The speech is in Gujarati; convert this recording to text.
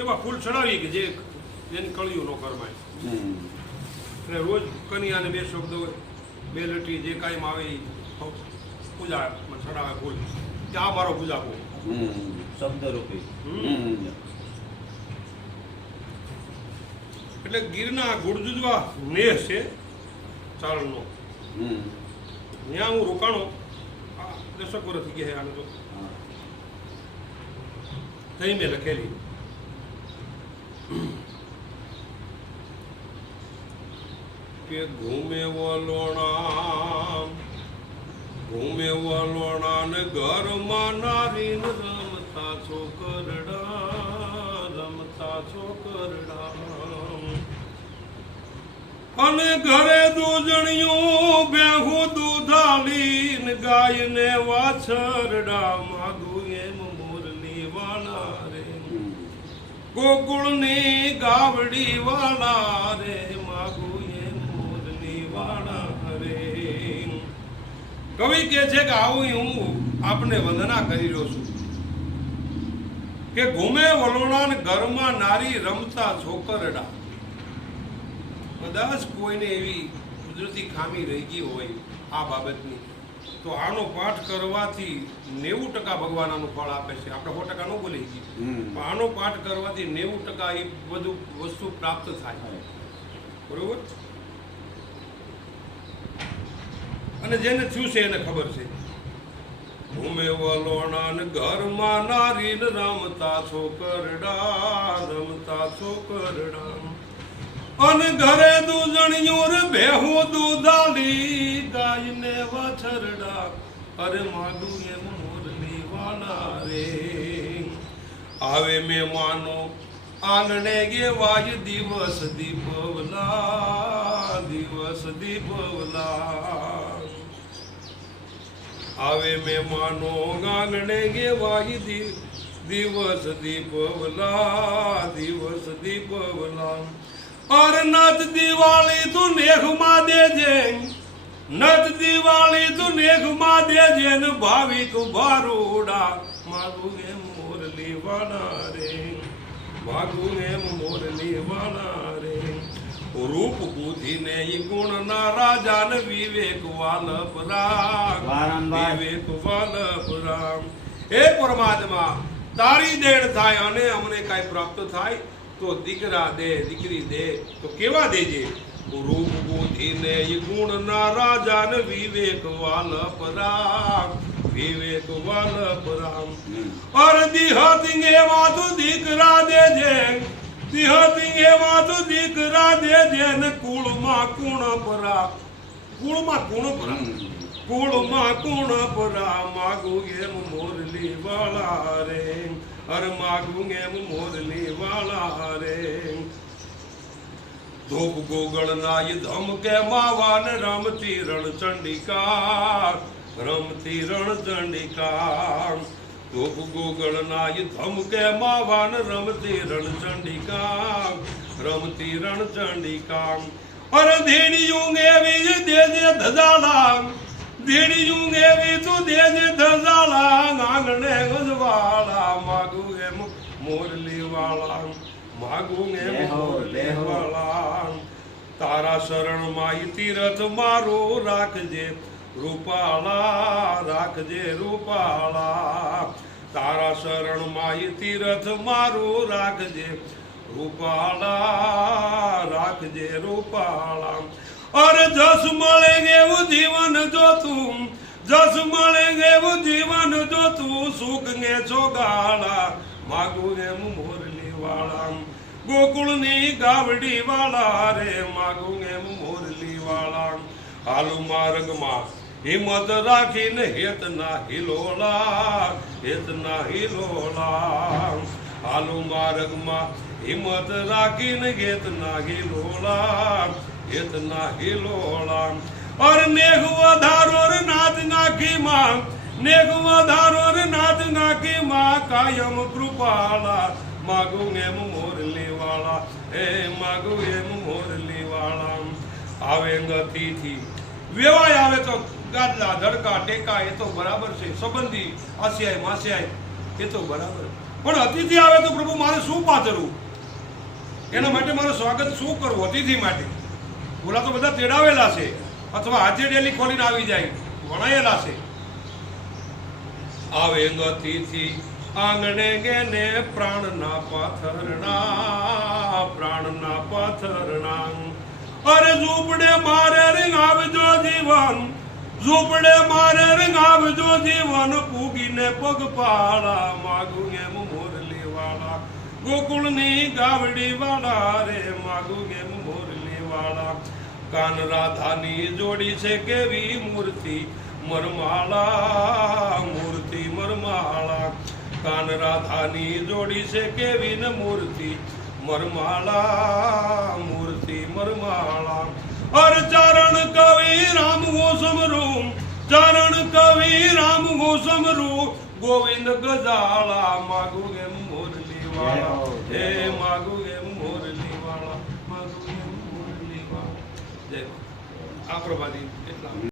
એવા ફૂલ ચડાવીએ કે જે એની કળિયું ન કરમાય. અને રોજ કન્યાને 2 શબ્દો 2 લટી જે કાંઈ આવે એ પૂજામાં ચડાવે ફૂલ કે આ મારો પૂજા બહુ શબ્દ રૂપી. એટલે ગીરના ગુડજુજવા નેહ છે ચારણનો. ત્યાં હું રોકાણો 10 વર્ષ થઈ ગયા આને તો થઈ મેં લખેલી. કે ઘૂમે વલોણા ને ઘરમાં નારી રમતા છોકરડા અને ઘરે દૂધણિયું બેહું દૂધાલી ને ગાય ને વાછરડા માગું એમ મોરલી વાળા રે ગોકુળ ની ગાવડી વાળા રે માગું એમ મોરલી વાળા રે. કવિ કે છે કે આવું હું આપને વંદના કરી રહ્યો છું કે ઘૂમે વલોણા ને ઘરમાં નારી રમતા છોકરડા. કદાચ કોઈને એવી કુદરતી ખામી રહી ગઈ હોય આ બાબતની તો આનો પાઠ કરવાથી 90% ભગવાન આનું ફળ આપે છે. આપણે 100% ન બોલી ગઈ પણ આનો પાઠ કરવાથી 90% એ બધું વસ્તુ પ્રાપ્ત થાય. બરોબર. અને જેને થયું છે એને ખબર છે. ઘૂમે વલોણા ને ઘરમાં નારી રમતા છોકરડા અને ઘરે દૂધણિયું રે બેહું દૂધાલી ગાય ને વાછરડા અરે માગું એમ મોરલી વાળા રે. આવે મહેમાનો આંગણે ગે વાય દિવસ દીપવલા આવે મહેમાનો આંગણે ગે વાય દિવસ દીપવલા और नत दिवाली तू नेघमा देजे नत दिवाली तू नेघमा देजे न भाविक भारूडा मागू एम मोरली वाला रे मागू एम मोरली वाला रे. रूप बुद्धि ने गुण ना राजा न विवेक वालप राम हे परमात्मा तारी देण थाय अने अमने काई प्राप्त थाय तो દીકરા દે દીકરી દે તો કેવા દેજે. રૂપ બુદ્ધિ ને ગુણ ના રાજા ને વિવેક વાલપ રામ અર દિહતિંગે માં તો દીકરા દેજે દિહતિંગે માં તો દીકરા દેજે ને કુળમાં કુણ પરા માગું એમ મોરલી વાળા રે અર માગું એમ મોરલી વાળા રે. ધોપ ગોગળ નાય ધમ કે માવાન રમતી રણ ચંડિકા ધોપ ગોગળ નાય ધમ કે માવાન રમતી રણ ચંડિકા અર ધીડિયું એવી દેજે ધજાલા ધીડિયું એવી તું દેજે ધજાલા આંગણે ગજવાળા માગું એમ મોરલી વાળા. તારા શરણ માં તીરથ મારો રાખજે રૂપાળા તારા શરણ માં તીરથ મારો રાખજે રૂપાળા. और जस મળે એવું જીવન જો તું સુખ ને ચોગાળા માગું એમ મોરલી વાળા ગોકુળ ની ગાવડી વાળા રે માગું એમ મોરલી વાળા. હાલુ માર્ગમાં હિંમત રાખીને હેતના હિલોલા હાલુ માર્ગમાં હિંમત રાખીને હેતના હિલોલા. और नेघ વધારો રે નાથ નાખી માં કાયમ કૃપાલા માગું એમ મોરલી વાળા હે માગું એમ મોરલી વાળા. આવે ગતિથી વેવાય આવે તો ગાદલા ધડકા ટેકા એ તો બરાબર છે. સંબંધી આસિયાય માસિયાય એ તો બરાબર પણ અતિથિ આવે તો પ્રભુ મારે શું પાથરવું, એના માટે મારે સ્વાગત શું કરવું અતિથિ માટે? બોલા તો બધા તેડાવેલા છે અથવા હાથે ડેલી ખોલીને આવી જાય, વણાયેલા છે. આવે અતિથિ આંગણે ગેને પ્રાણના પાથરણા, પ્રાણના પાથરણા. અરે ઝૂંપડે મારે રીંગાવજો જીવન, ઝૂંપડે મારે રીંગાવજો જીવન, પૂગીને પગપાળા માગું એમ મોરલી વાળા, ગોકુળની ગાવડી વાળા રે માગું એમ મોરલી વાળા. કાન રાધાની જોડી છે કેવી મૂર્તિ મરમાળા, મૂર્તિ મરમાળા. કાન રાધાની જોડી છે કેવી ને મૂર્તિ મરમાળા, મૂર્તિ મરમાળા. અર ચરણ કવિ રામ ગો સમરું, ચરણ કવિ રામ ગો સમરું, ગોવિંદ ગજાળા માગું એમ મોરલી વાળા, હે માગું એમ મોરલી વાળા, માગું એમ મોરલી વાળા. જય આ પ્રભાતી એટલા